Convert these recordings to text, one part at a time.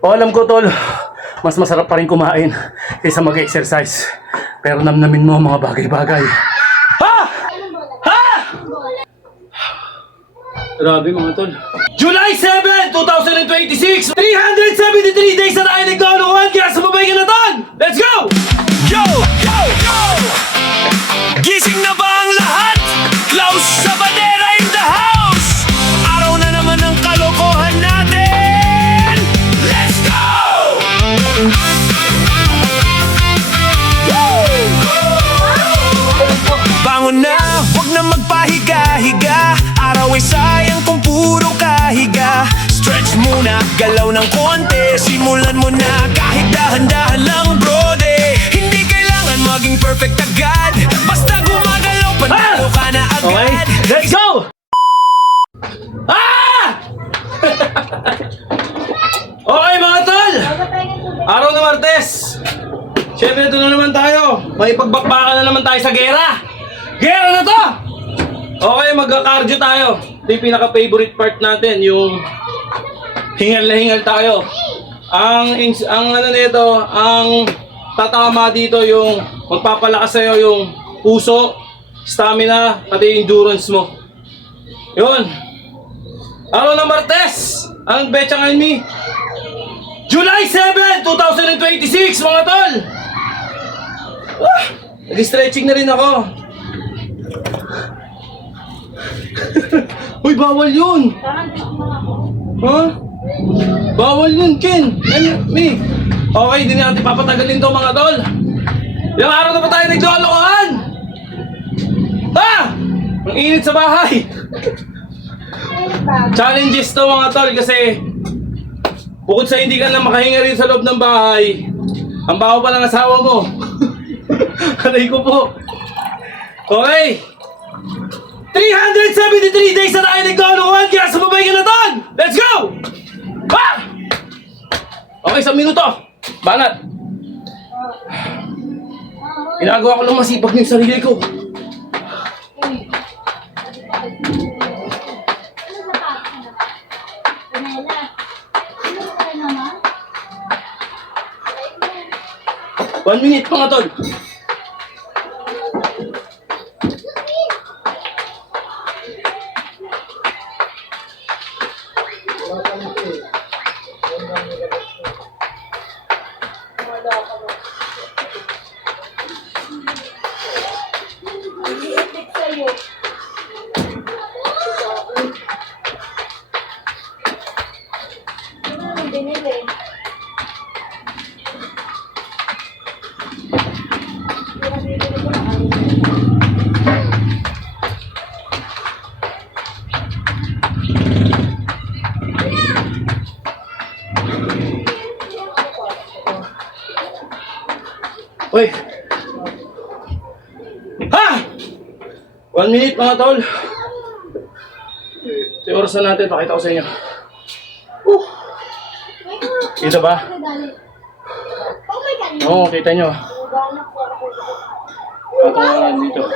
O alam ko tol, mas masarap pa rin kumain kaysa mag-exercise. Pero namnamin mo ang mga bagay-bagay. Ha? Ha? Grabe mga tol. July 7, 2026! 373 days na tayo nagkaunuhan kaya sumabay ka na tol! Let's go! Yo! Yo! Yo! Gising na ba ang lahat? Klaus Sabadera in the house! Araw na naman ang kalokohan natin! Let's go! Bangon na, huwag na magpahiga-higa. Araw ay sayang kung puro kahiga. Stretch muna, galaw ng konti. Simulan mo na kahit dahan-dahan lang brode. Hindi kailangan maging perfect agad. Basta gumagalaw, panalo ka na agad. Okay, let's go! Ah! Okay mga tol! Araw na Martes! Siyempre ito na naman tayo. May pagbakbakan na naman tayo sa gera. Gera na to! Okay, magka-cardio tayo. Ito yung pinaka-favorite part natin, yung hingal na hingal tayo. Ang ano nito, ang tatama dito yung magpapalakas sa'yo yung puso, stamina, pati endurance mo. Yun. Araw ng Martes! Ang betsa ngayon ni July 7, 2026 mga tol! Nag-stretching na rin ako. Uy, bawal yun! Ha? Bawal yun, Ken! Me! Okay, hindi natin papatagalin to mga tol. Ilang araw na ba tayo nagdolokohan? Ha? Ang init sa bahay! Challenges to mga tol kasi bukod sa hindi ka na makahinga rin sa loob ng bahay, ang baho pa ng asawa mo. Aray ko po. Okay. 373 days na tayo nagkaunuhan kaya sumabay ka na tol! Let's go! Ha? Okay, 1 minuto. Banat. Ginagawa ko lang masipag yung sarili ko. One minute mga tol. Uy! Ha! 1 minute mga tol. Ito yung oras na natin. Pakita ko sa inyo. Kita ba? Oo, kita nyo. Patawaran dito.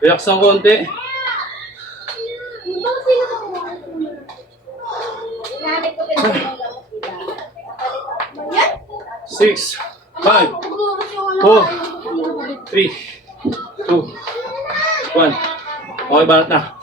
Relax ng konti. Six, 5, 4, 3, 2, 1. Okay, banat na.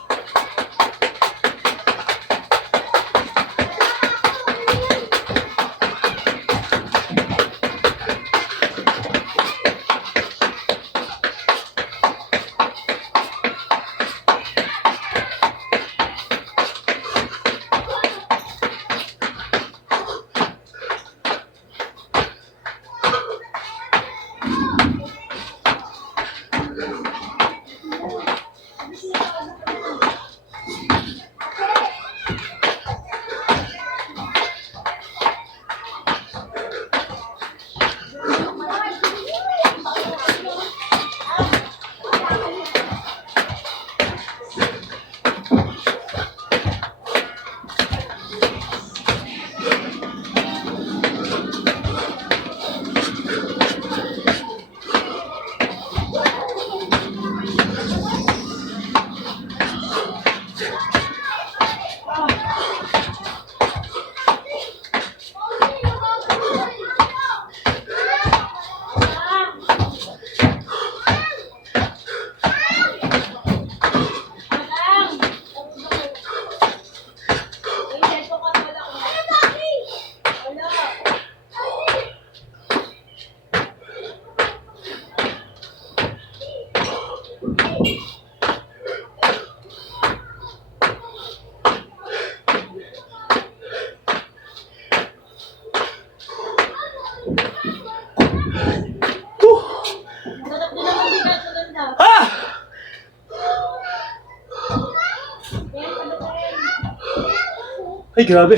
Ay, grabe.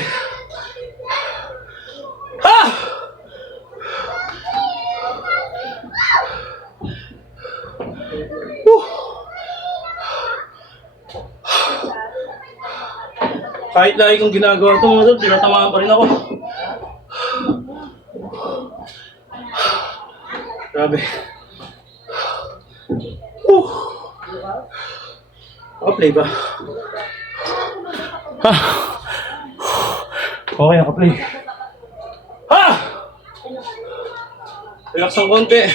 Ah! Whew. Kahit lagi kong ginagawa ito mga tol, tinatamaan pa rin ako. Grabe. Naka-play ba? Ha? Okay, naka-play. Ha! Relax ang konti.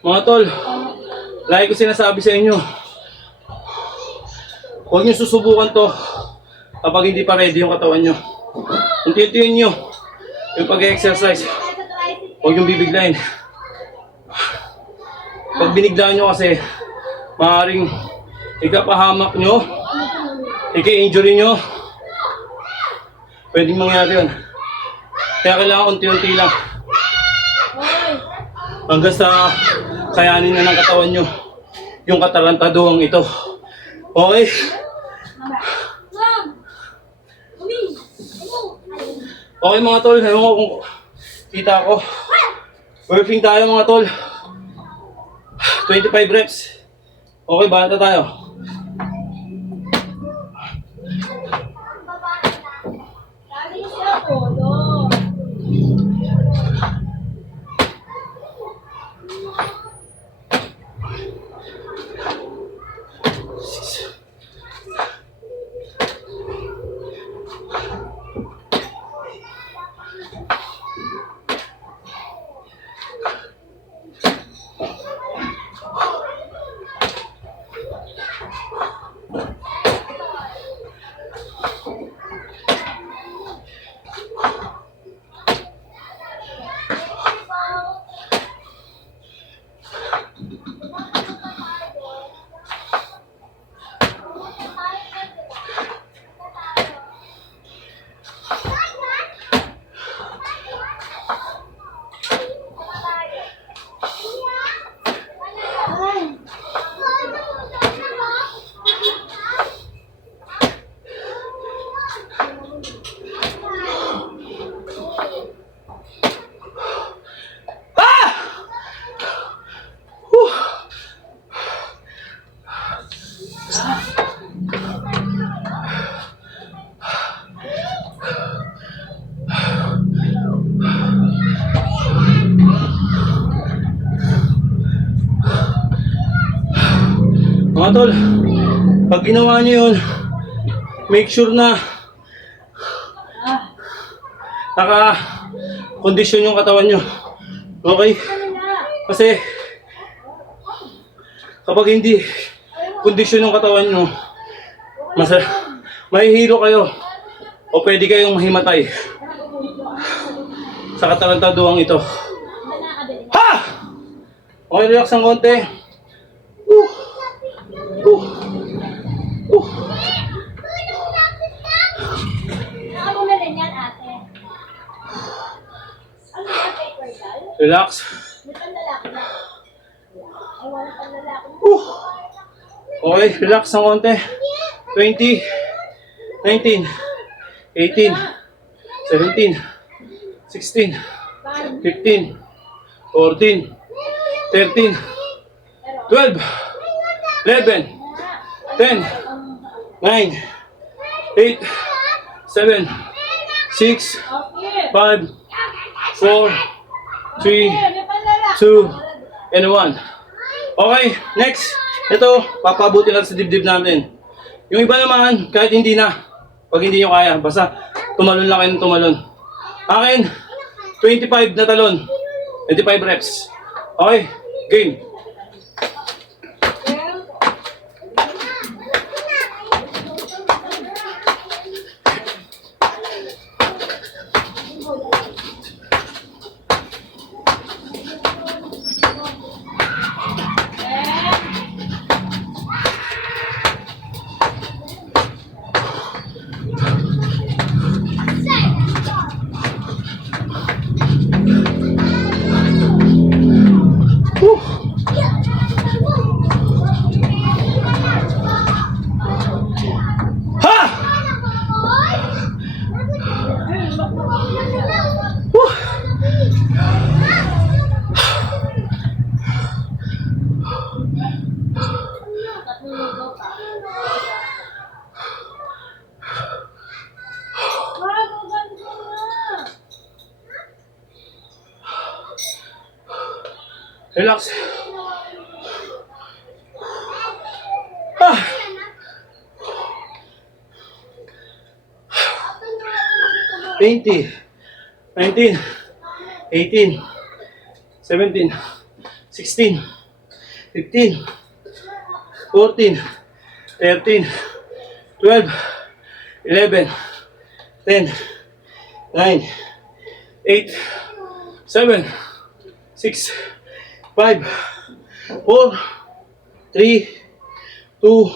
Mga tol, lagi ko sinasabi sa inyo, huwag niyo susubukan to kapag hindi pa ready yung katawan nyo. Unti-untiin nyo yung pag-exercise. Huwag yung bibiglayin. Pag biniglaan nyo kasi, maaaring ikapahamak nyo, ika-injury nyo. Pwedeng mangyari yun. Kaya kailangan unti-unti lang. Hanggang sa kayanin na ng katawan nyo yung katarantaduang ito. Okay? Okay mga tol, ewan ko kung kita ako. Working tayo mga tol. 25 reps. Okay, bata tayo. Mga tol, pag ginawa nyo yun, make sure na naka-kondisyon yung katawan nyo. Okay? Kasi kapag hindi kondisyon yung katawan nyo, mahihilo kayo o pwede kayong mahimatay sa katarantaduang ito. Ha! Okay, relax ang konti. Ano na rin yan, ate? Ano yan, paper doll? Relax. May panlalaki na. Ay, wala panlalaki na. Okay, relax ang konti. 20, 19, 18, 17, 16, 15, 14, 13, 12, 11, 10, 9, 8, 7, 6, 5, 4, 3, 2, and 1. Okay, next. Ito, papabuti lang sa dibdib natin. Yung iba naman, kahit hindi na, pag hindi nyo kaya, basta tumalon lang kayo ng tumalon. Akin, 25 na talon, 25 reps. Okay, game. Relax. Ah! Twenty, 19, 18, 17, 16, 15, 14, 13, 12, 11, 10, 9, 8, 7, 6, 5, 4, 3, 2,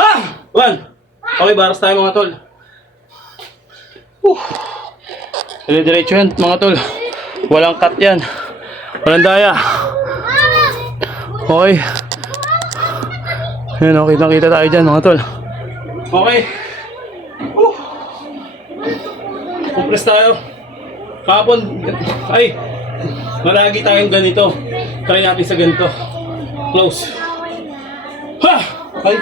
ha! 1. Okay, baras tayo mga tol. Dire-diretso yan mga tol. Walang cut yan. Walang daya. Okay. Ayan, okay, nakita tayo dyan mga tol. Okay. Compress tayo. Kahapon, ay, malagi tayong ganito. Try natin sa ganito. Close. Ha! Okay.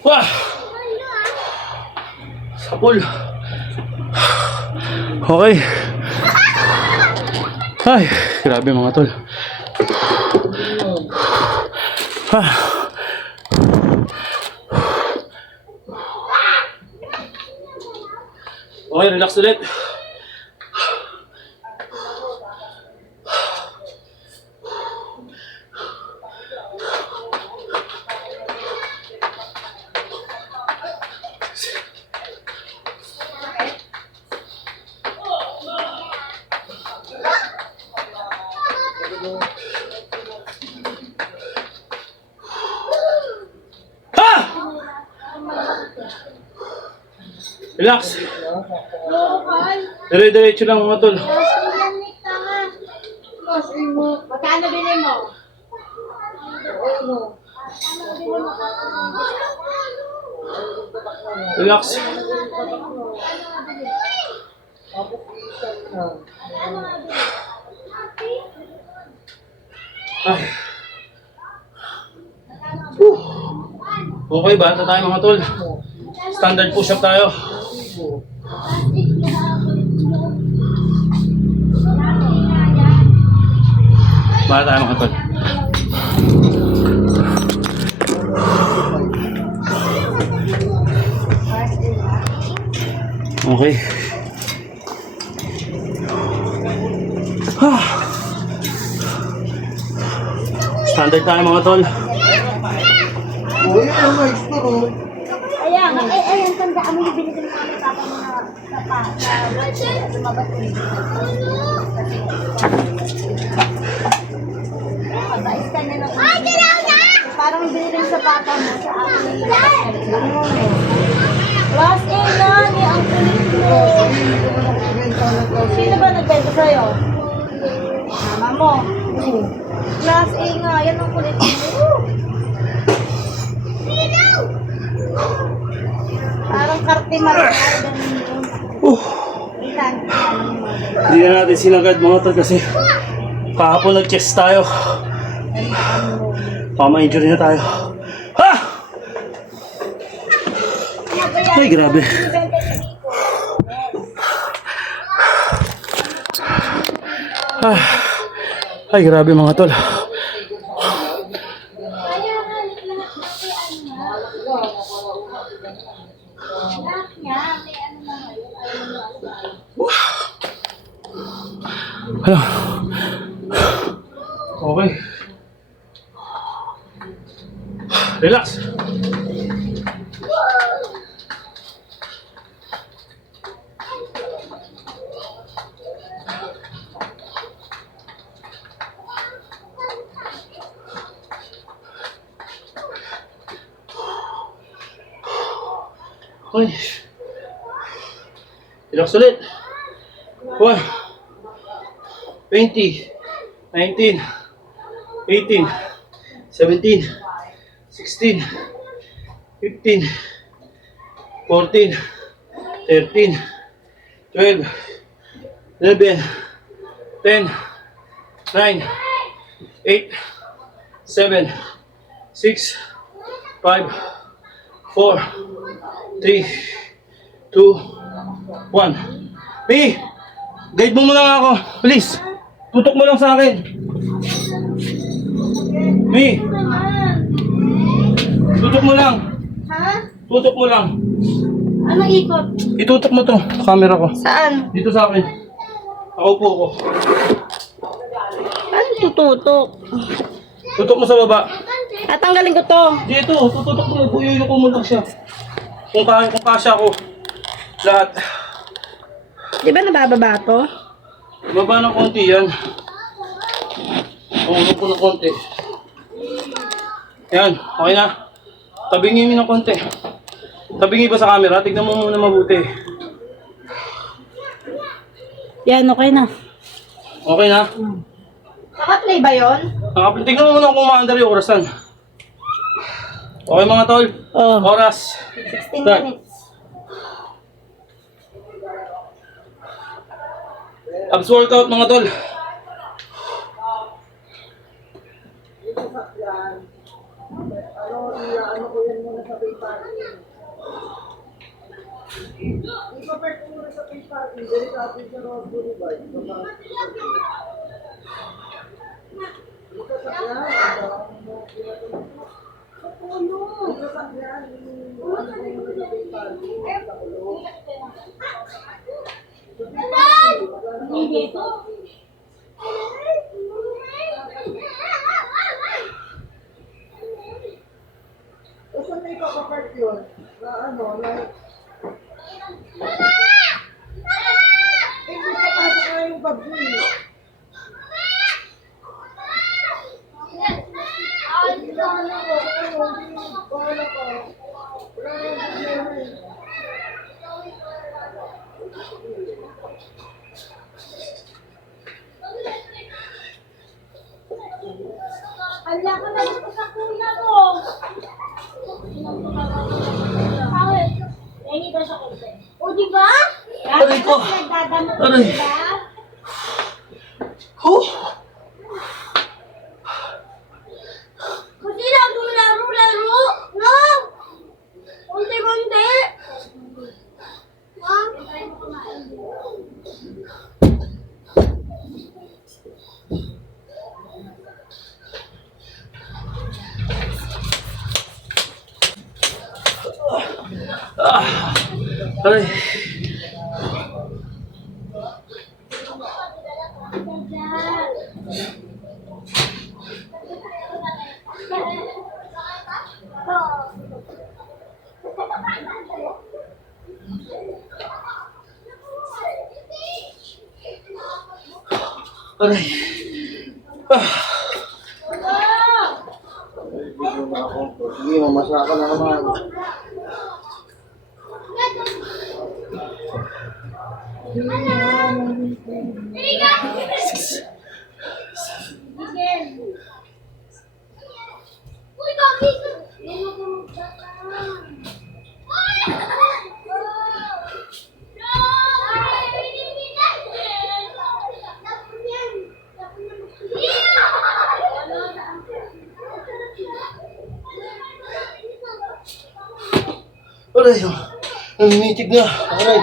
Wah! Sapul. Okay. Ay, grabe mga tol. Ha. Okay, relax ulit. Ha! Relax. Dire-diretso lang mga tol. Magkano bilhin mo? Relax. Ay. Okay, bata tayo mga tol. Standard push-up tayo. Bata tayo mga tol. Okay. Standard tayo mga tol. Kaya nga, ayun, tandaan mo yung binigyan mo kami papa mo na lumabas ko yung pabais ka na lang. Ay, galaw na! Parang binigyan sa papa mo sa akin. Last A na, ni ang kulit mo. Sino ba nagbenta sa'yo? Mama mo. Last A nga, yan ang kulit mo. Parang karte marami. Hindi na natin sinagad mga tol kasi kahapon nag-chest tayo. Pama-injury na tayo. Ha! Ay, grabe. Ay, grabe mga tol. Hello. Okay. Relax. Okay. Relax ulit. 1, 20, 19, 18, 17, 16, 15, 14, 13, 12, 11, 10, 9, 8, 7, 6, 5, 4, 3, 2, 1. May, guide mo muna nga ako. Please, tutok mo lang sa akin. May, tutok mo lang. Ha? Tutok mo lang. Ano ikot? Itutok mo to, camera ko. Saan? Dito sa akin. Nakaupo ko. Ano tututok? Tutok mo sa baba. Tatanggalin ko to. Dito, tututok mo. Uyuyuko mo lang siya. Kung kasya ko. Lahat. Di ba nabababa to? Baba ng konti yan. Tulog ko ng konti. Yan, okay na. Tabingi mo ng konti. Tabingi ba sa camera? Tignan mo muna mabuti. Yan, okay na. Okay na? Naka-play ba yun? Tignan mo muna kung maandar yung orasan. Okay mga tol? Oo. Oras. 16 Start. minutes. Abs workout mga tol. Saan na ipapapark yun? Na ano, na... Hindi papasok na yung bag mo eh. Hindi naman ako, ano, hindi, bahala ka. Wala nang problema eh. Ala ka na dito sa kuya mo. Bakit? Nengi daw sa kuya. O, di ba? Aray ko. Nagdadamot ka, Aray. di ba? Huh. Kasi lagi mo laro. No? Kunti-kunti. Ha? Aray. Aray. Sige, mamasa ka na naman. Uy, Gagi! Aray. Naninitig na. Aray.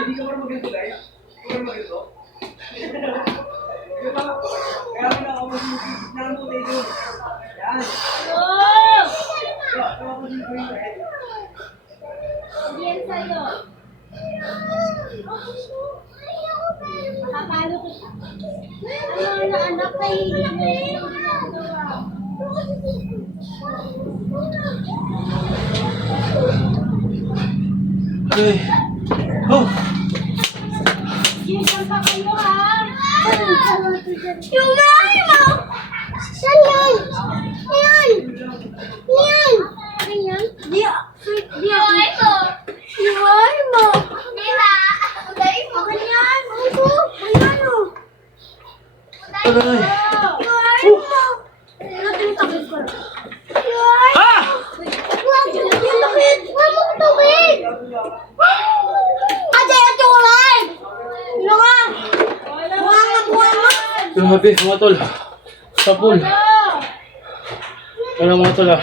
Hindi ka marunong mag-ganito, guys? Hindi ka marunong mag-ganito? Kaya mo na ako nakamuti yun. Yan. Hindi yan sa'yo. Makakalo ko siya. Ano na anak, nahilig mo yung ginagawa. Aray. Oh. Yun pa kayo, ha? Yung mami mo! Saan yan? Yan! Yan! Ano yan? Di ako. Yung mami mo! Di ba? Akin yan! Aray. Ha! Grabe, mga tol. Sapul. Wala mga tol ah.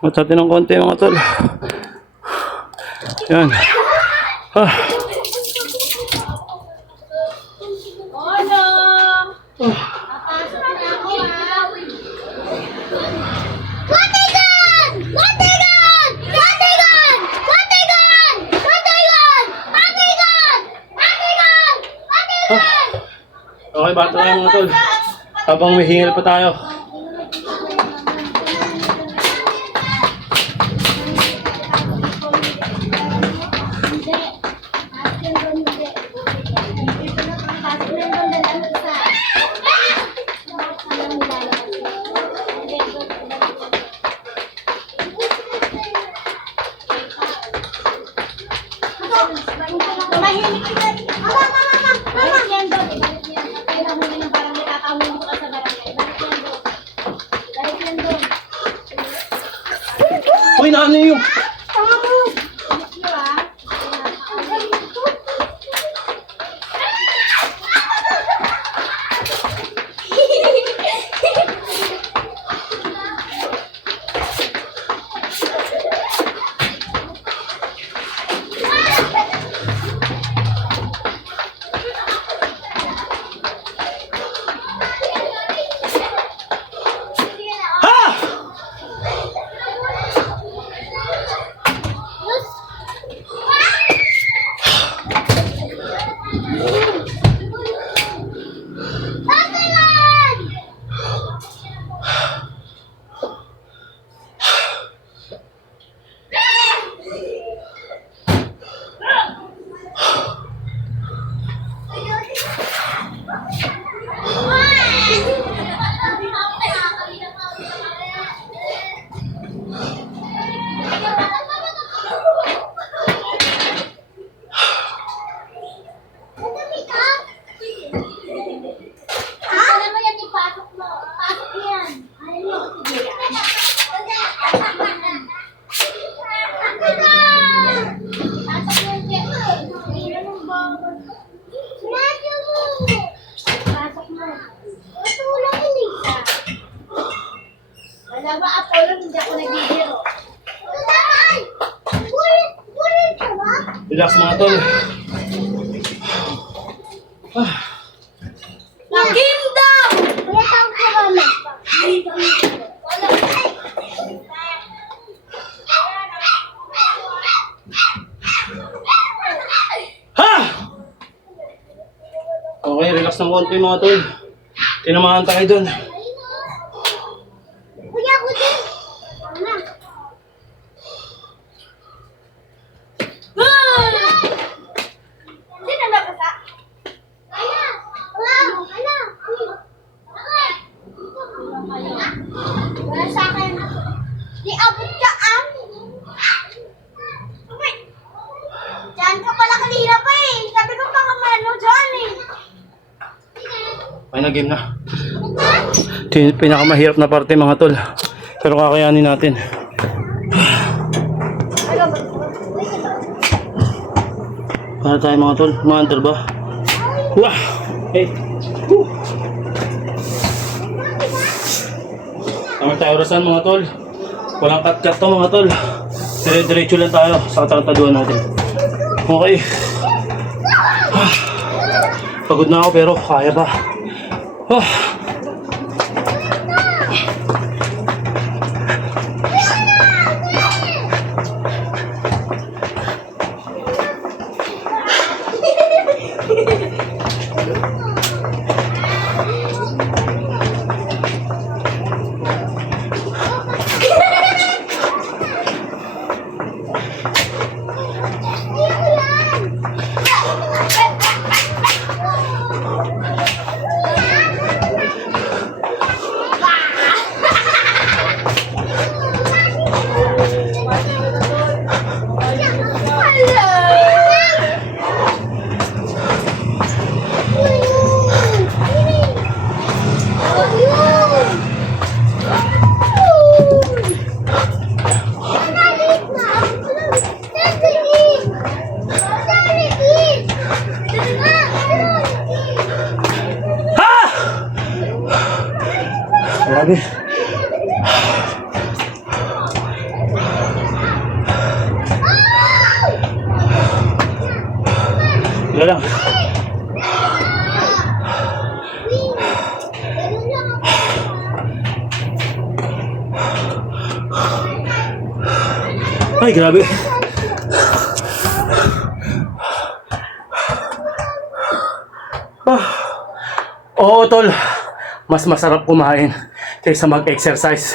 Matati ng konti mga tol. Yan. Okay, bata tayo mga tol. Habang may hingal pa tayo. Uy, naano yung... Wala ba ako lang, hindi ako nagbibiro. Relax mga tol. Kingdom! Wala kang corona. Ha! Okay, relax ng konti mga tol. Tinamahan tayo dun. Kuya, ako din. Ano? Sino na ba sa? Kaya! Wala! Wala! Wala sa akin. Di abot ka ang. Diyan ka pala kanina pa eh. Sabi ko pa kamano dyan eh. Ay, na-game na. Ito yung pinakamahirap na parte mga tol. Pero kakayanin natin. Para tayo mga tol. Maantal ba? Wah! Hey! Tama tayo orasan mga tol. Walang cut-cut to mga tol. Dire-diretso lang tayo sa katarataduan natin. Okay. Pagod na ako pero kaya pa. Grabe. Wala lang. Ay, grabe. Oo, tol. Mas masarap kumain kaysa mag-exercise.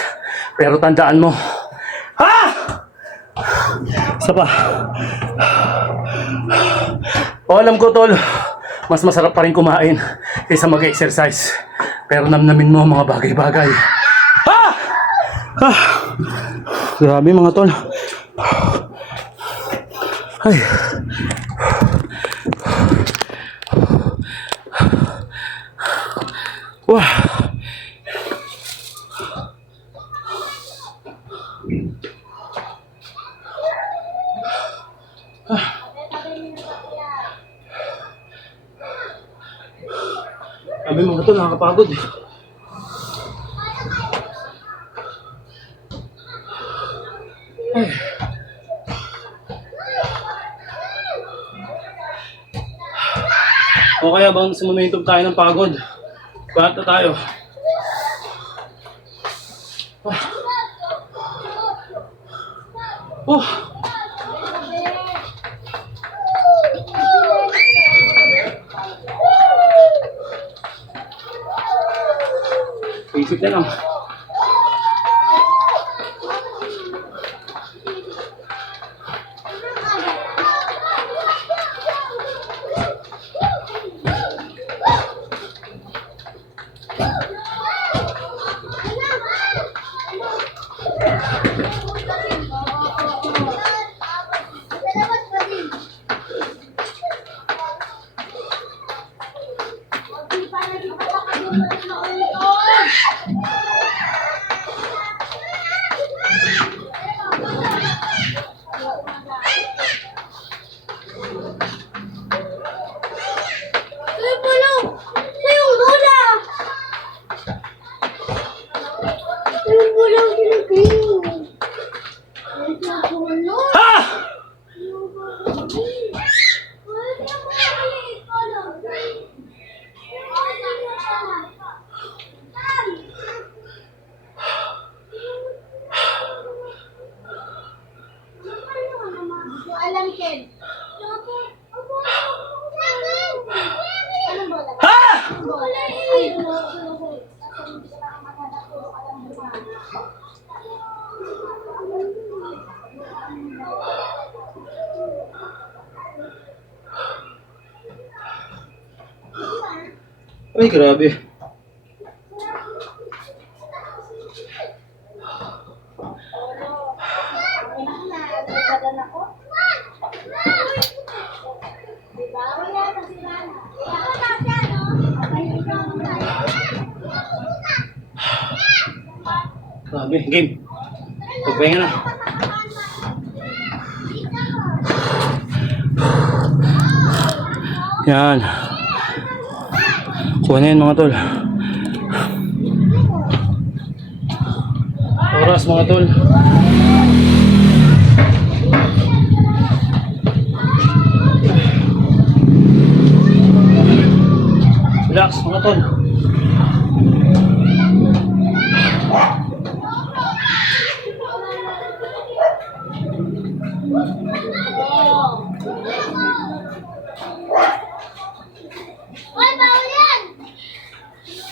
Pero tandaan mo. Ha! Isa pa. O, alam ko, tol. Mas masarap pa rin kumain kaysa mag-exercise. Pero namnamin mo ang mga bagay-bagay. Ha! Ha! Grabe mga tol. Ay. Wah. Sabi mga tol, nakakapagod eh. Ay. O kaya bang sa momentum tayo ng pagod? Bata tayo. Oh. Isip na lang. Ha! Alam, Ken. Ha! Ay, grabe. Grabe, game. Pagpahinga na. Yan. Kuha na yan mga tol. Oras mga tol. Relax mga tol.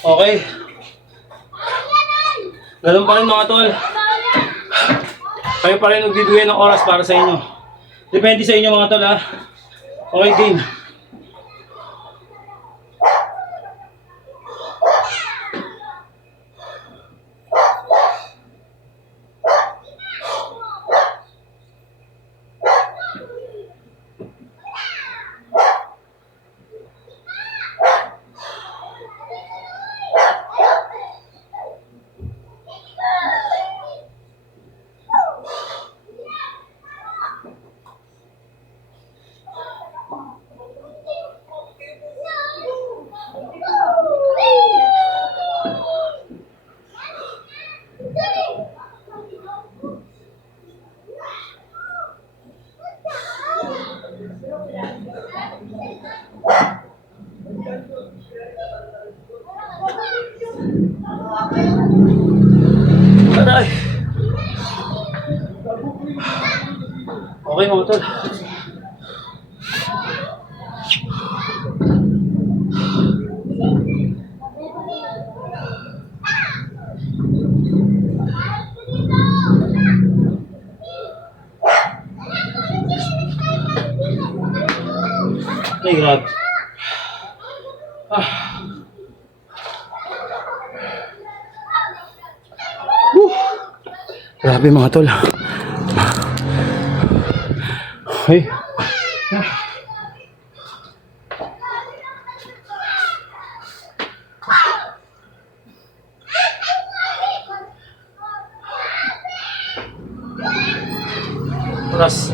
Okay. Ganun pa rin mga tol. Kayo pa rin nagbibigay ng oras para sa inyo. Depende sa inyo mga tol ha. Okay, game. Ay. Okay mga tol. Ay, grabe. Grabe mga tol. Ay. Oras.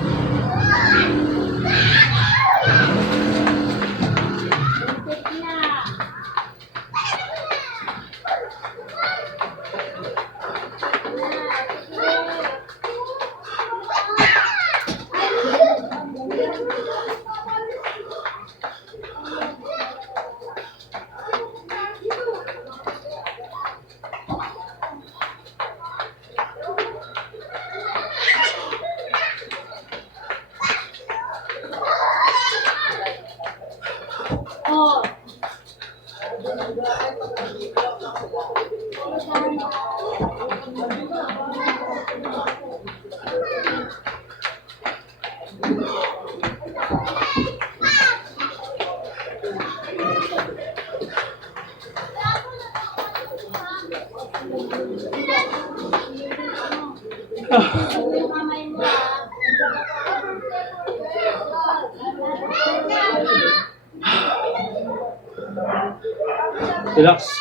Relax.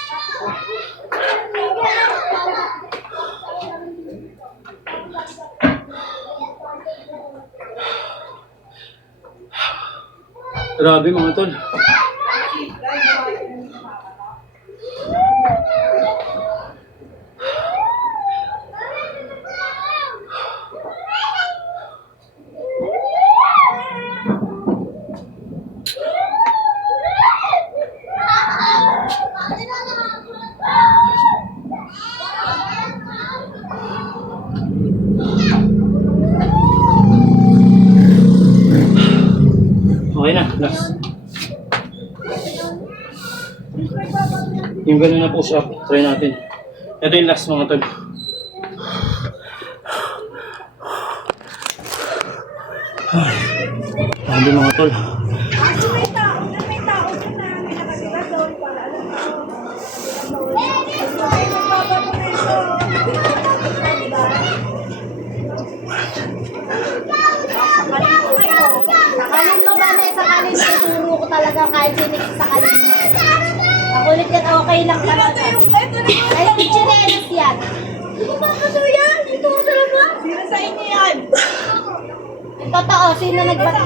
Grabe mga tol. Okay na, last. Yung ganun na push up, try natin. Ito yung last mga tol. Ay, grabe mga tol. Sakalin mo ba na sakalin mo, tuturo ko talaga kahit sinig sa sakalin mo. Nakulit yan, okay lang talaga. Kahit chinelas yan. Ito ba kaso yan? Ito ko sa labas? Sino sa inyo yan? Totoo, sino nagbato?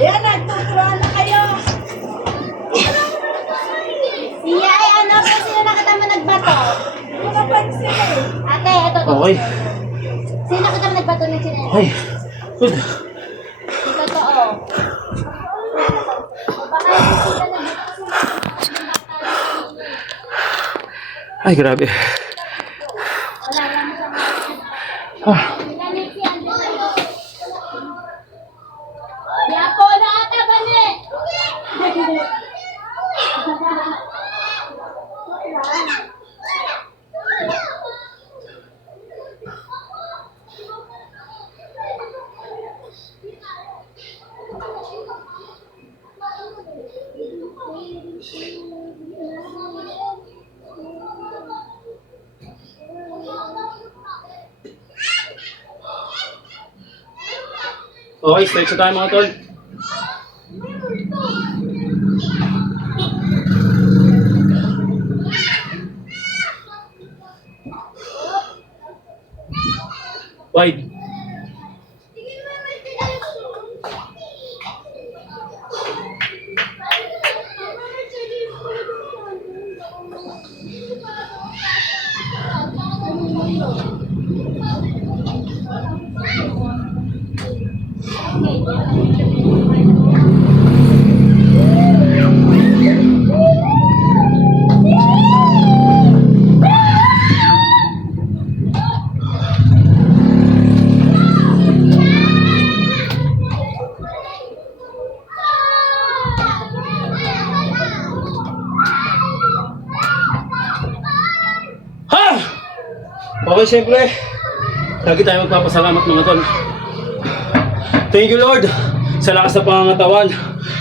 Ayan, nagtuturuan na kayo. Siya ay ano pa sino nakatama nagbato? Nakapansin eh. Ate, ito. Okay. Sino nakatama nagbato ng chinelas? Ay, good. Totoo. Baka hindi sila nagbato. Ay, grabe. Wala lang sa Ah, Yapo na ata ba ni? okay, stretch na tayo mga tol. Wide. Okay, siyempre, lagi tayo magpapasalamat mga tol. Thank you Lord sa lakas na pangangatawan.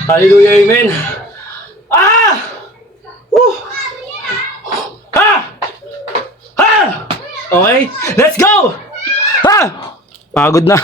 Hallelujah, amen. Ah! Woo! Ha! Ha! Okay, let's go! Ha! Pagod na.